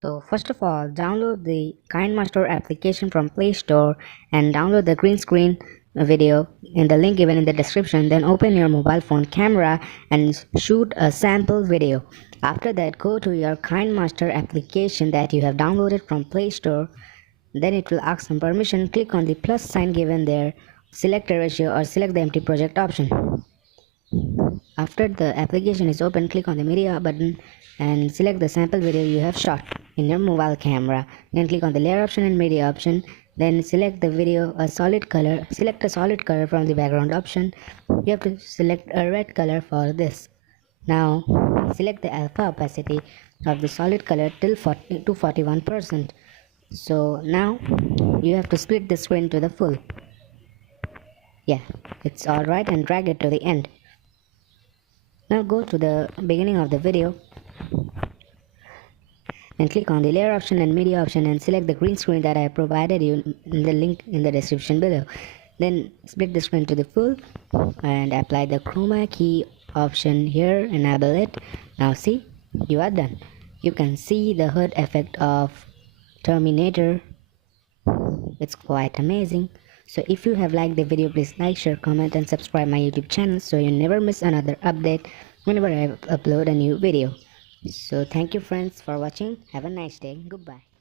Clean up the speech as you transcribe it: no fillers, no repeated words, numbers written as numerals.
So first of all, download the KineMaster application from Play Store and download the green screen video in the link given in the description. Then open your mobile phone camera and shoot a sample video. After that, go to your KineMaster application that you have downloaded from Play Store. Then it will ask some permission. Click on the plus sign given there, select a ratio or select the empty project option. After the application is open, click on the media button and select the sample video you have shot in your mobile camera. Then click on the layer option and media option. Then select the video a solid color. Select a solid color from the background option. You have to select a red color for this. Now select the alpha opacity of the solid color till 40 to 41%. So now you have to split the screen to the full. Yeah, it's alright, and drag it to the end. Now go to the beginning of the video and click on the layer option and media option and select the green screen that I provided you in the link in the description below. Then split the screen to the full and apply the chroma key option here, enable it. Now see, you are done. You can see the HUD effect of Terminator. It's quite amazing. So if you have liked the video, please like, share, comment and subscribe my YouTube channel so you never miss another update whenever I upload a new video. So thank you friends for watching. Have a nice day. Goodbye.